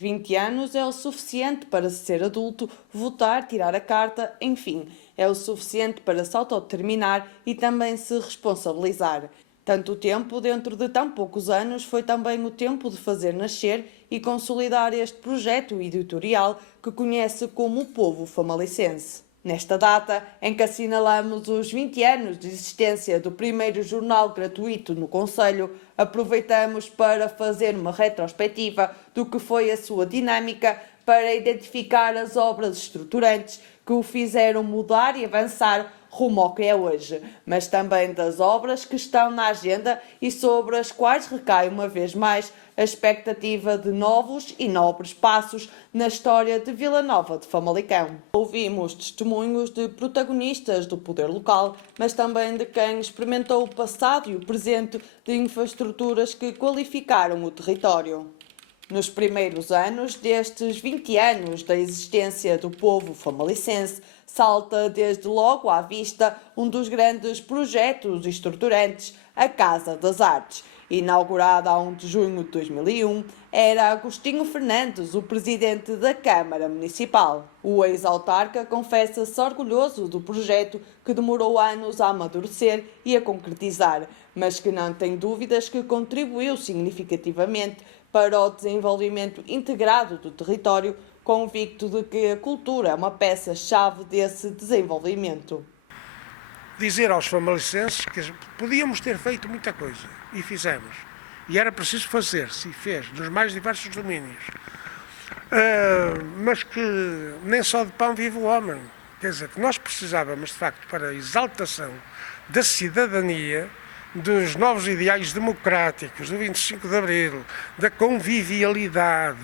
20 anos é o suficiente para ser adulto, votar, tirar a carta, enfim, é o suficiente para se autodeterminar e também se responsabilizar. Tanto tempo dentro de tão poucos anos foi também o tempo de fazer nascer e consolidar este projeto editorial que conhece como o povo famalicense. Nesta data, em que assinalamos os 20 anos de existência do primeiro jornal gratuito no concelho, aproveitamos para fazer uma retrospectiva do que foi a sua dinâmica para identificar as obras estruturantes que o fizeram mudar e avançar rumo ao que é hoje, mas também das obras que estão na agenda e sobre as quais recai uma vez mais a expectativa de novos e nobres passos na história de Vila Nova de Famalicão. Ouvimos testemunhos de protagonistas do poder local, mas também de quem experimentou o passado e o presente de infraestruturas que qualificaram o território. Nos primeiros anos destes 20 anos da existência do povo famalicense, salta desde logo à vista um dos grandes projetos estruturantes, a Casa das Artes. Inaugurada a 1 de junho de 2001, era Agostinho Fernandes o presidente da Câmara Municipal. O ex-autarca confessa-se orgulhoso do projeto que demorou anos a amadurecer e a concretizar, mas que não tem dúvidas que contribuiu significativamente para o desenvolvimento integrado do território, convicto de que a cultura é uma peça-chave desse desenvolvimento. Dizer aos famalicenses que podíamos ter feito muita coisa, e fizemos. E era preciso fazer-se, e fez, nos mais diversos domínios. Mas que nem só de pão vive o homem. Quer dizer, que nós precisávamos, de facto, para a exaltação da cidadania, dos novos ideais democráticos, do 25 de Abril, da convivialidade,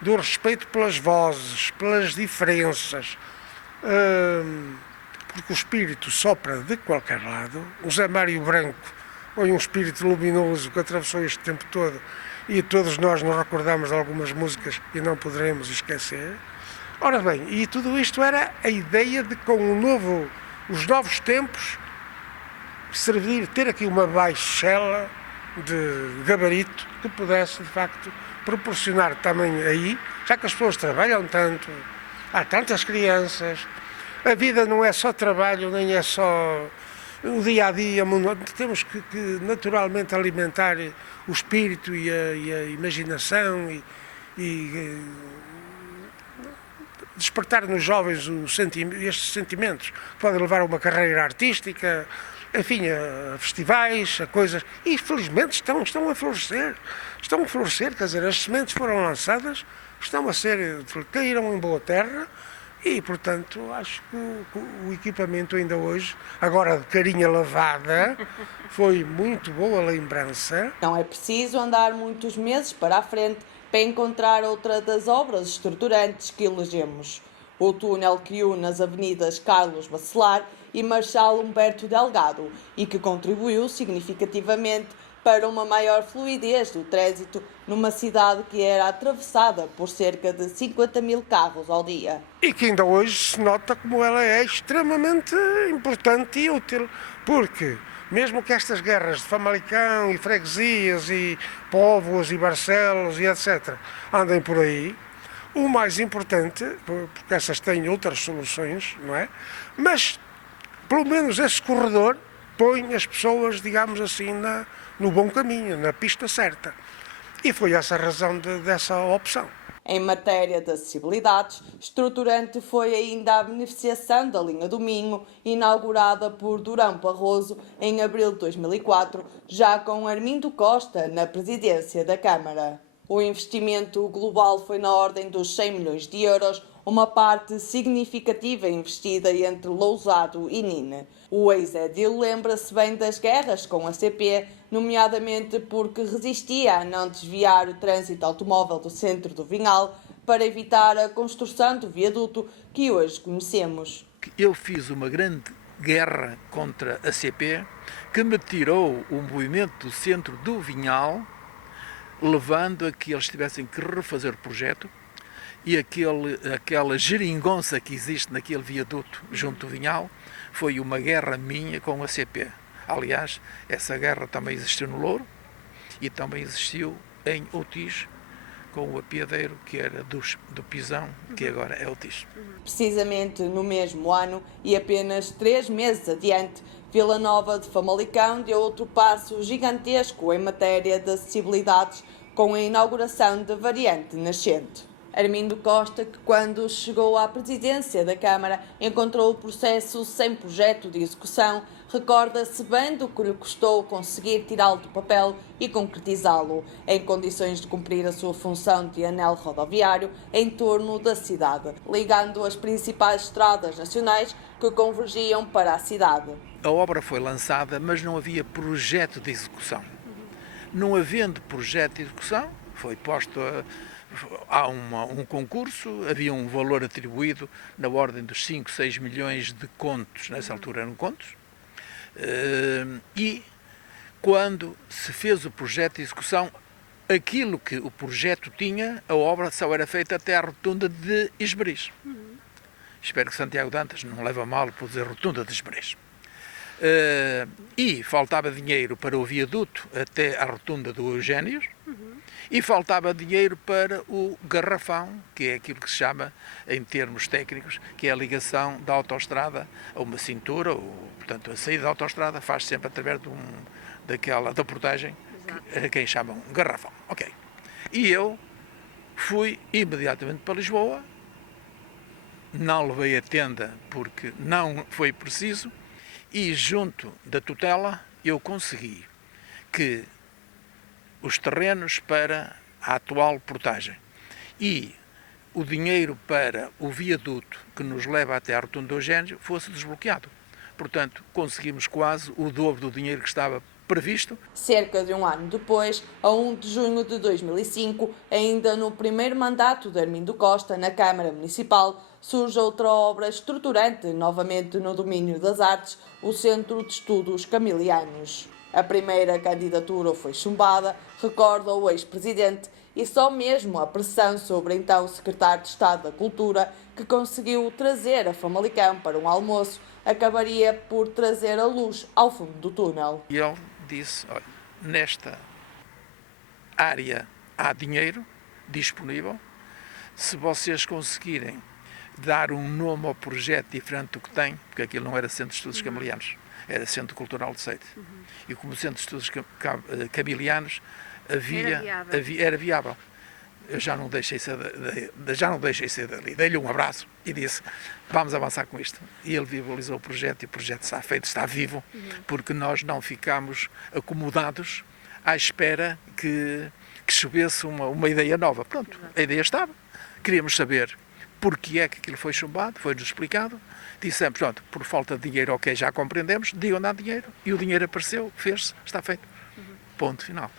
do respeito pelas vozes, pelas diferenças, porque o espírito sopra de qualquer lado. O Zé Mário Branco foi um espírito luminoso que atravessou este tempo todo e todos nós nos recordamos de algumas músicas e não poderemos esquecer. Ora bem, e tudo isto era a ideia de, com os novos tempos, ter aqui uma baixela de gabarito que pudesse, de facto, proporcionar também aí, já que as pessoas trabalham tanto, há tantas crianças, a vida não é só trabalho, nem é só o dia-a-dia, temos que naturalmente alimentar o espírito e a imaginação e despertar nos jovens estes sentimentos que podem levar a uma carreira artística, enfim, a festivais, a coisas, e felizmente estão a florescer. Estão a florescer, quer dizer, as sementes foram lançadas, caíram em boa terra e, portanto, acho que o equipamento ainda hoje, agora de carinha lavada, foi muito boa lembrança. Não é preciso andar muitos meses para a frente para encontrar outra das obras estruturantes que elegemos. O túnel que une as avenidas Carlos Bacelar e Marechal Humberto Delgado e que contribuiu significativamente para uma maior fluidez do trânsito numa cidade que era atravessada por cerca de 50 mil carros ao dia. E que ainda hoje se nota como ela é extremamente importante e útil, porque mesmo que estas guerras de Famalicão e freguesias e Póvoas e Barcelos e etc. andem por aí, o mais importante, porque essas têm outras soluções, não é? Mas, pelo menos esse corredor põe as pessoas, digamos assim, no bom caminho, na pista certa. E foi essa a razão dessa opção. Em matéria de acessibilidades, estruturante foi ainda a beneficiação da linha do Minho, inaugurada por Durão Barroso em abril de 2004, já com Armindo Costa na presidência da Câmara. O investimento global foi na ordem dos 100 milhões de euros, uma parte significativa investida entre Lousado e Nine. O ex-edil lembra-se bem das guerras com a CP, nomeadamente porque resistia a não desviar o trânsito automóvel do centro do Vinhal para evitar a construção do viaduto que hoje conhecemos. Eu fiz uma grande guerra contra a CP que me tirou o movimento do centro do Vinhal, levando a que eles tivessem que refazer o projeto e aquela geringonça que existe naquele viaduto junto do Vinhal foi uma guerra minha com a CP. Aliás, essa guerra também existiu no Louro e também existiu em Outis, com o apiadeiro, que era do Pisão, que agora é o Tis. Precisamente no mesmo ano e apenas 3 meses adiante, Vila Nova de Famalicão deu outro passo gigantesco em matéria de acessibilidades com a inauguração da variante nascente. Armindo Costa, que quando chegou à presidência da Câmara encontrou o processo sem projeto de execução, recorda-se bem do que lhe custou conseguir tirá-lo do papel e concretizá-lo, em condições de cumprir a sua função de anel rodoviário em torno da cidade, ligando as principais estradas nacionais que convergiam para a cidade. A obra foi lançada, mas não havia projeto de execução. Não havendo projeto de execução, foi posto há um concurso, havia um valor atribuído na ordem dos 5, 6 milhões de contos, nessa altura eram contos, e quando se fez o projeto de execução, aquilo que o projeto tinha, a obra só era feita até à rotunda de Esmeriz. Espero que Santiago Dantas não leve a mal por dizer rotunda de Esmeriz. E faltava dinheiro para o viaduto até à rotunda do Eugénios, e faltava dinheiro para o garrafão, que é aquilo que se chama, em termos técnicos, que é a ligação da autoestrada a uma cintura, portanto a saída da autoestrada faz sempre através da portagem, a quem chamam garrafão. Ok. E eu fui imediatamente para Lisboa, não levei a tenda porque não foi preciso, e junto da tutela eu consegui que os terrenos para a atual portagem e o dinheiro para o viaduto que nos leva até à rotunda do Eugénio fosse desbloqueado. Portanto, conseguimos quase o dobro do dinheiro que estava previsto. Cerca de um ano depois, a 1 de junho de 2005, ainda no primeiro mandato de Armindo Costa na Câmara Municipal, surge outra obra estruturante, novamente no domínio das artes, o Centro de Estudos Camilianos. A primeira candidatura foi chumbada, recorda o ex-presidente, e só mesmo a pressão sobre então secretário de Estado da Cultura, que conseguiu trazer a Famalicão para um almoço, acabaria por trazer a luz ao fundo do túnel. E ele disse, olha, nesta área há dinheiro disponível, se vocês conseguirem dar um nome ao projeto diferente do que tem, porque aquilo não era Centro de Estudos Camilianos, era Centro Cultural de Seite. E como Centro de Estudos Camilianos era viável. Eu já não deixei ser dali. Dei-lhe um abraço e disse, vamos avançar com isto. E ele visualizou o projeto e o projeto está feito, está vivo, porque nós não ficamos acomodados à espera que chovesse uma ideia nova. Pronto, a ideia estava. Queríamos saber porque é que aquilo foi chumbado, foi-nos explicado. Dissemos, pronto, por falta de dinheiro, ok, já compreendemos, digam dar dinheiro. E o dinheiro apareceu, fez-se, está feito. Ponto final.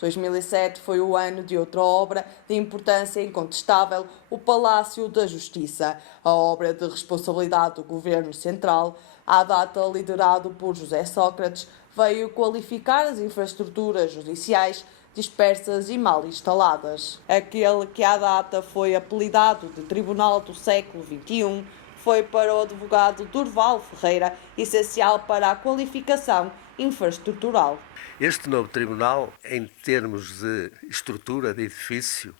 2007 foi o ano de outra obra de importância incontestável, o Palácio da Justiça, a obra de responsabilidade do Governo Central, à data liderado por José Sócrates, veio qualificar as infraestruturas judiciais dispersas e mal instaladas. Aquele que à data foi apelidado de Tribunal do Século XXI foi para o advogado Durval Ferreira essencial para a qualificação infraestrutural. Este novo tribunal, em termos de estrutura, de edifício,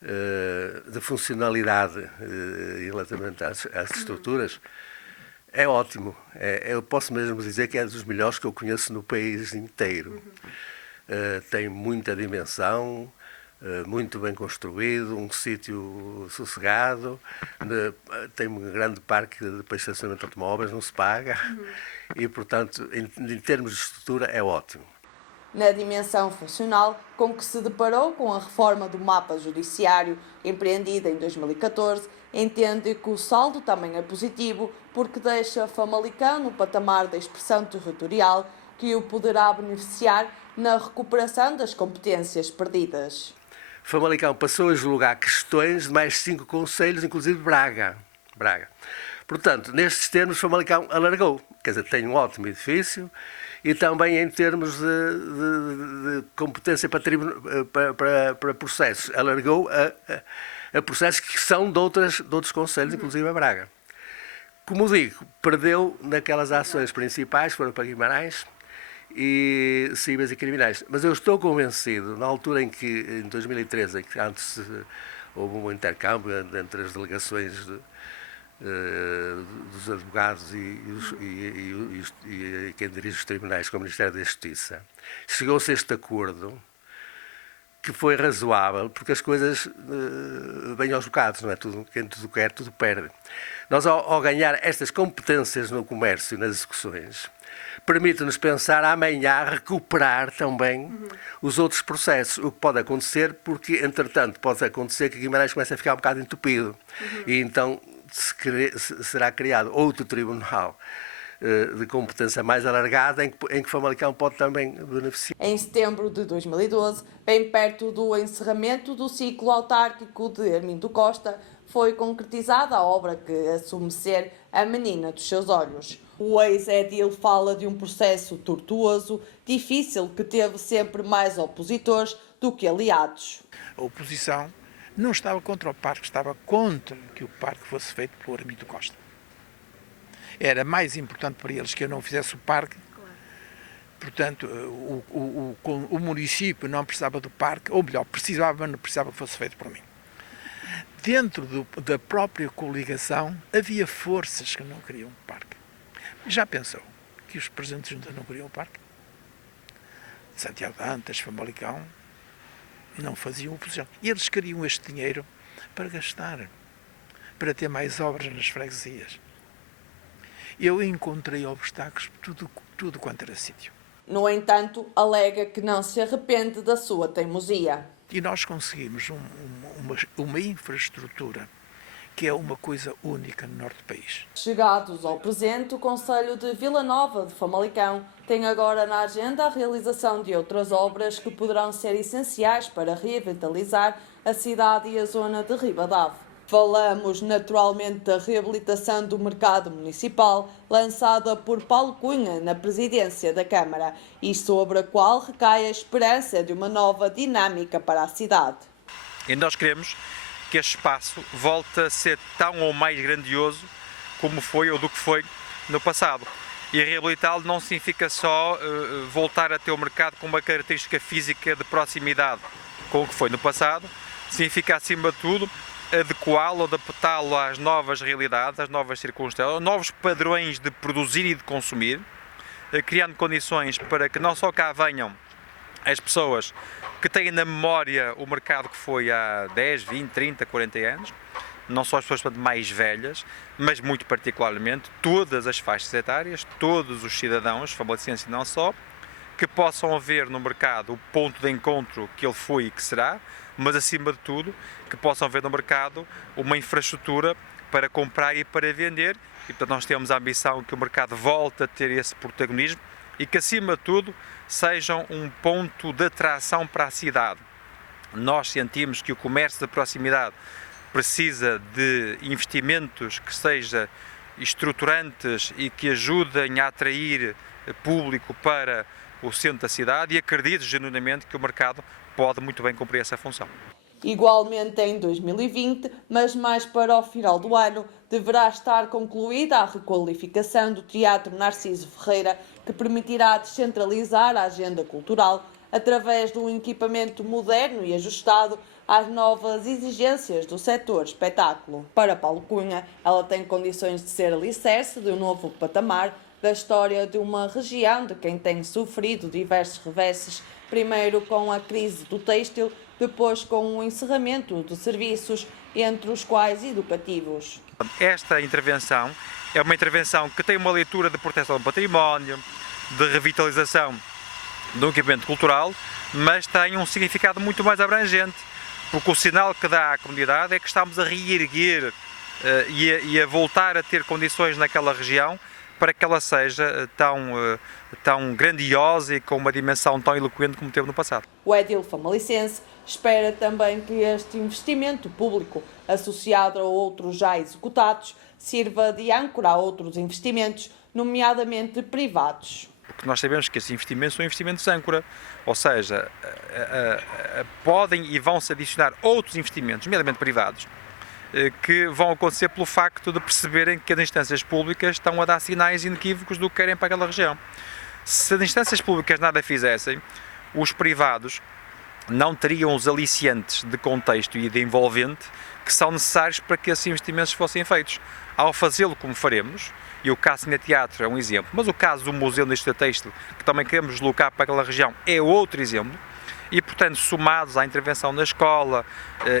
de funcionalidade relativamente às estruturas, é ótimo. Eu posso mesmo dizer que é dos melhores que eu conheço no país inteiro. Tem muita dimensão, muito bem construído, um sítio sossegado, tem um grande parque de estacionamento de automóveis, não se paga, e, portanto, em termos de estrutura, é ótimo. Na dimensão funcional, com que se deparou com a reforma do mapa judiciário, empreendida em 2014, entende que o saldo também é positivo, porque deixa Famalicão no patamar da expressão territorial, que o poderá beneficiar na recuperação das competências perdidas. Famalicão passou a julgar questões de mais 5 concelhos, inclusive Braga. Portanto, nestes termos, Famalicão alargou. Quer dizer, tem um ótimo edifício e também em termos de competência para processos. Alargou a processos que são de outros concelhos, inclusive a Braga. Como digo, perdeu naquelas ações principais, foram para Guimarães, e cíveis e criminais. Mas eu estou convencido, na altura em que, em 2013, em que antes houve um intercâmbio entre as delegações dos advogados e quem dirige os tribunais com o Ministério da Justiça, chegou-se a este acordo que foi razoável, porque as coisas vêm aos bocados, não é? Quem tudo quer, tudo perde. Nós, ao ganhar estas competências no comércio e nas execuções, permite-nos pensar amanhã recuperar também os outros processos, o que pode acontecer, porque, entretanto, pode acontecer que Guimarães comece a ficar um bocado entupido. E então será criado outro tribunal de competência mais alargada, em que Famalicão pode também beneficiar. Em setembro de 2012, bem perto do encerramento do ciclo autárquico de Armindo Costa, foi concretizada a obra que assume ser a menina dos seus olhos. O ex-edil fala de um processo tortuoso, difícil, que teve sempre mais opositores do que aliados. A oposição não estava contra o parque, estava contra que o parque fosse feito por Armindo Costa. Era mais importante para eles que eu não fizesse o parque. Portanto, o município não precisava do parque, ou melhor, precisava, mas não precisava que fosse feito por mim. Dentro da própria coligação, havia forças que não queriam o parque. Já pensou que os presidentes de junta não queriam o parque? Santiago Dantas, Famalicão, não faziam oposição. E eles queriam este dinheiro para gastar, para ter mais obras nas freguesias. Eu encontrei obstáculos por tudo quanto era sítio. No entanto, alega que não se arrepende da sua teimosia. E nós conseguimos uma infraestrutura que é uma coisa única no norte do país. Chegados ao presente, o Concelho de Vila Nova de Famalicão tem agora na agenda a realização de outras obras que poderão ser essenciais para revitalizar a cidade e a zona de Ribadave. Falamos naturalmente da reabilitação do mercado municipal, lançada por Paulo Cunha na presidência da Câmara, e sobre a qual recai a esperança de uma nova dinâmica para a cidade. E nós queremos que este espaço volte a ser tão ou mais grandioso como foi ou do que foi no passado. E reabilitá-lo não significa só voltar a ter o mercado com uma característica física de proximidade com o que foi no passado, significa, acima de tudo, adequá-lo, adaptá-lo às novas realidades, às novas circunstâncias, aos novos padrões de produzir e de consumir, criando condições para que não só cá venham as pessoas que têm na memória o mercado que foi há 10, 20, 30, 40 anos, não só as pessoas mais velhas, mas muito particularmente todas as faixas etárias, todos os cidadãos, famalicenses e não só, que possam ver no mercado o ponto de encontro que ele foi e que será, mas acima de tudo, que possam ver no mercado uma infraestrutura para comprar e para vender, e portanto nós temos a ambição que o mercado volte a ter esse protagonismo e que acima de tudo sejam um ponto de atração para a cidade. Nós sentimos que o comércio de proximidade precisa de investimentos que sejam estruturantes e que ajudem a atrair público para o centro da cidade, e acredito genuinamente que o mercado pode muito bem cumprir essa função. Igualmente em 2020, mas mais para o final do ano, deverá estar concluída a requalificação do Teatro Narciso Ferreira, que permitirá descentralizar a agenda cultural através de um equipamento moderno e ajustado às novas exigências do setor espetáculo. Para Paulo Cunha, ela tem condições de ser alicerce de um novo patamar da história de uma região de quem tem sofrido diversos reverses, primeiro com a crise do têxtil, depois com o encerramento de serviços, entre os quais educativos. Esta intervenção é uma intervenção que tem uma leitura de proteção do património, de revitalização do equipamento cultural, mas tem um significado muito mais abrangente, porque o sinal que dá à comunidade é que estamos a reerguer e a voltar a ter condições naquela região para que ela seja tão grandiosa e com uma dimensão tão eloquente como teve no passado. O edil famalicense espera também que este investimento público, associado a outros já executados, sirva de âncora a outros investimentos, nomeadamente privados. Porque nós sabemos que esses investimentos são investimentos âncora, ou seja, podem e vão-se adicionar outros investimentos, nomeadamente privados, que vão acontecer pelo facto de perceberem que as instâncias públicas estão a dar sinais inequívocos do que querem para aquela região. Se as instâncias públicas nada fizessem, os privados não teriam os aliciantes de contexto e de envolvente que são necessários para que esses investimentos fossem feitos. Ao fazê-lo como faremos, e o caso do Cineteatro é um exemplo, mas o caso do Museu da Indústria Têxtil, que também queremos deslocar para aquela região, é outro exemplo, e portanto, somados à intervenção na escola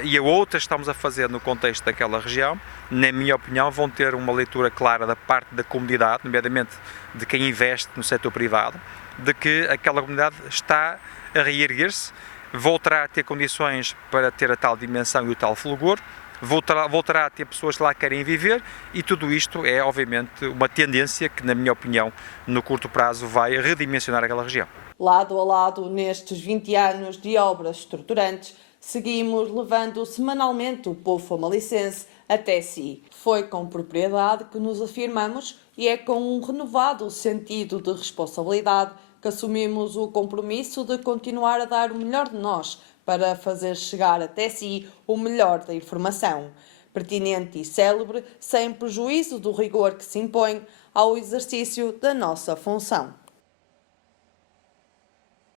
e a outras que estamos a fazer no contexto daquela região, na minha opinião, vão ter uma leitura clara da parte da comunidade, nomeadamente de quem investe no setor privado, de que aquela comunidade está a reerguer-se, voltará a ter condições para ter a tal dimensão e o tal fulgor, voltará a ter pessoas que lá querem viver, e tudo isto é, obviamente, uma tendência que, na minha opinião, no curto prazo vai redimensionar aquela região. Lado a lado, nestes 20 anos de obras estruturantes, seguimos levando semanalmente o povo famalicense até si. Foi com propriedade que nos afirmamos e é com um renovado sentido de responsabilidade que assumimos o compromisso de continuar a dar o melhor de nós para fazer chegar até si o melhor da informação, pertinente e célebre, sem prejuízo do rigor que se impõe ao exercício da nossa função.